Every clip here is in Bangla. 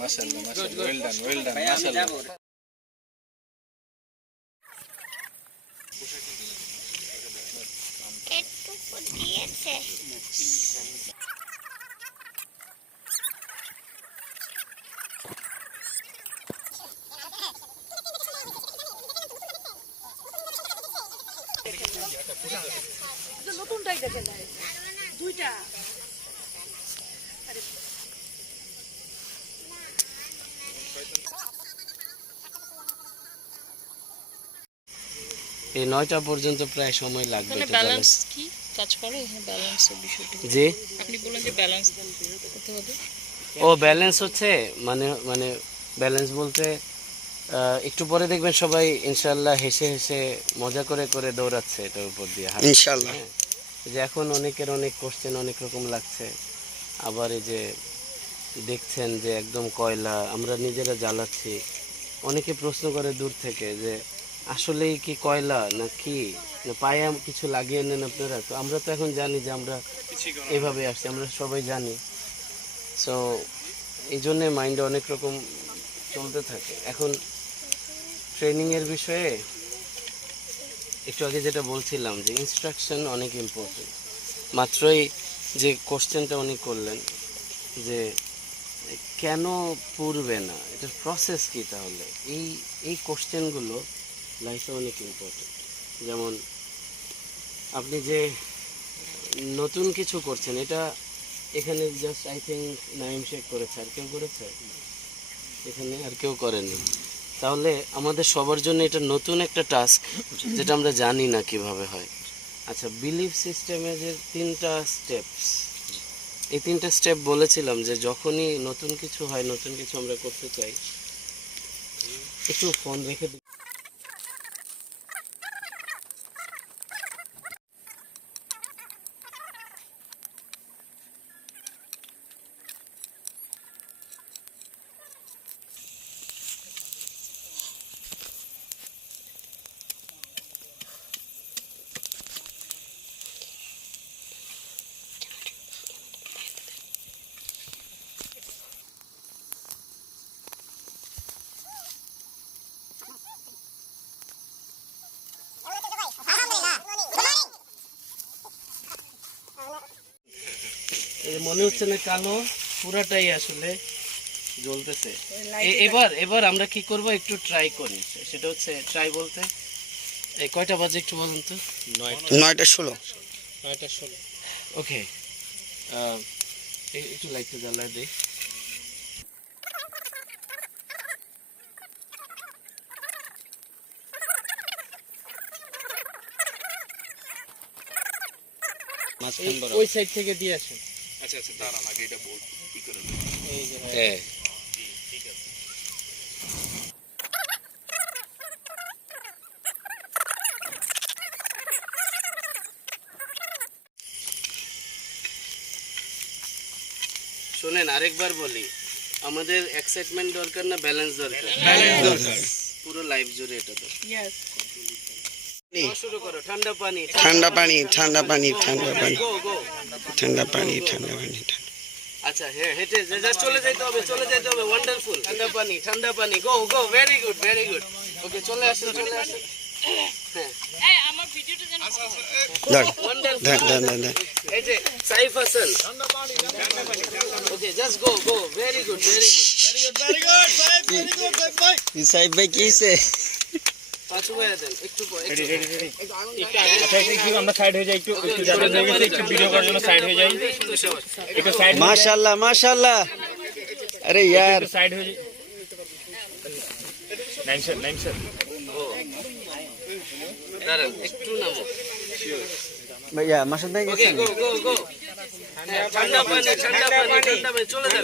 মাশাআল্লাহ মাশাআল্লাহ ওয়েল ডান ওয়েল ডান মাশাআল্লাহ একটু দিয়েছে নতুনটাই দেখেন দুইটা। এই নয়টা পর্যন্ত প্রায় সময় লাগবে ব্যালেন্স কি কাজ করে? ব্যালেন্সের বিষয়টি জি? আপনি বললেন যে ব্যালেন্স করতে হবে। ও ব্যালেন্স হচ্ছে? মানে মানে ব্যালেন্স বলতে আহ, একটু পরে দেখবেন সবাই ইনশাল্লাহ হেসে হেসে মজা করে করে দৌড়াচ্ছে এটার উপর দিয়ে। ইনশাল্লাহ হ্যাঁ। যে এখন অনেকের অনেক কোশ্চেন অনেক রকম লাগছে। আবার এই যে দেখছেন যে একদম কয়লা আমরা নিজেরা জ্বালাচ্ছি। অনেকে প্রশ্ন করে দূর থেকে যে আসলেই কি কয়লা না কি পায়ে কিছু লাগিয়ে নেন আপনারা? তো আমরা তো এখন জানি যে আমরা এভাবে আসছি, আমরা সবাই জানি। সো এই জন্যে মাইন্ডে অনেক রকম চলতে থাকে। এখন ট্রেনিংয়ের বিষয়ে একটু আগে যেটা বলছিলাম যে ইনস্ট্রাকশন অনেক ইম্পর্টেন্ট মাত্রই যে কোশ্চেনটা উনি করলেন যে কেন পুরবে না? এটার প্রসেস কি তাহলে? এই এই কোশ্চেনগুলো লাইফে অনেক ইম্পর্টেন্ট যেমন, আপনি যে নতুন কিছু করছেন, এটা এখানে just I think Naim Sheikh করেছে, আর কেউ করেছে? এখানে আর কেউ করেনি। তাহলে আমাদের সবার জন্য এটা নতুন একটা টাস্ক যেটা আমরা জানি না কীভাবে হয়। আচ্ছা বিলিফ সিস্টেমে যে তিনটা স্টেপস এই তিনটা স্টেপ বলেছিলাম যে যখনই নতুন কিছু হয়, নতুন কিছু আমরা করতে চাই, একটু ফোন রেখে মনে হচ্ছে না কালো পুরাটাই আসলে জ্বলতেছে। এবার এবার আমরা কি করব একটু ট্রাই করি। সেটা হচ্ছে ট্রাই বলতে এই কয়টা বাজে একটু বলুন তো? নয়টা। ষোলো। নয়টা ষোলো। ওকে। একটু লাইটটা জ্বালায় দিই। ওই সাইড থেকে দিয়ে আসেন। আচ্ছা আচ্ছা দাঁড়ান আগে এটা কি করে। হ্যাঁ। শোনেন আরেকবার বলি আমাদের এক্সাইটমেন্ট দরকার না ব্যালেন্স দরকার। পুরো লাইফ জুড়ে এটা তো ইয়েস শুরু করো ঠান্ডা পানি ঠান্ডা পানি ঠান্ডা পানি ঠান্ডা পানি গো গো ঠান্ডা পানি ঠান্ডা পানি ঠান্ডা আচ্ছা হ্যাঁ হেঁটে যে যা চলে যাইতে হবে চলে যাইতে হবে ওয়ান্ডারফুল ঠান্ডা পানি ঠান্ডা পানি go go very good very good okay চলে আসেন চলে আসেন হ্যাঁ আমার ভিডিওটা যেন ধর ওয়ান্ডারফুল ধর ধর ধর ধর এই যে Saif Hasan okay just go go very good very good সাহেব ভাই কি মাশাল্লাহ মাশাল্লাহ আরে ইয়ার সাইড হয়ে যাই নাইম স্যার নাইম স্যার দাঁড়ান একটু নামো ভাইয়া মাসাদ ভাই ওকে গেছেন গো গো গো হ্যাঁ, ঠান্ডা পানি ঠান্ডা পানি ঠান্ডা পানি চলে যান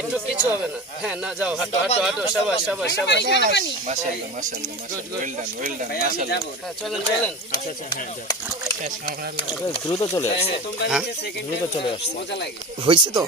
একটু কিছু হবে না। হ্যাঁ না যাও হাঁটো হাঁটো হাঁটো সবাই সবাই সবাই মাশাআল্লাহ মাশাআল্লাহ মাশাআল্লাহ। ওয়েল ডান ওয়েল ডান মাশাআল্লাহ হ্যাঁ চলেন চলেন। আচ্ছা আচ্ছা হ্যাঁ যাও। দ্রুত চলে আসছে। দ্রুত চলে আসছে। হয়েছে তো?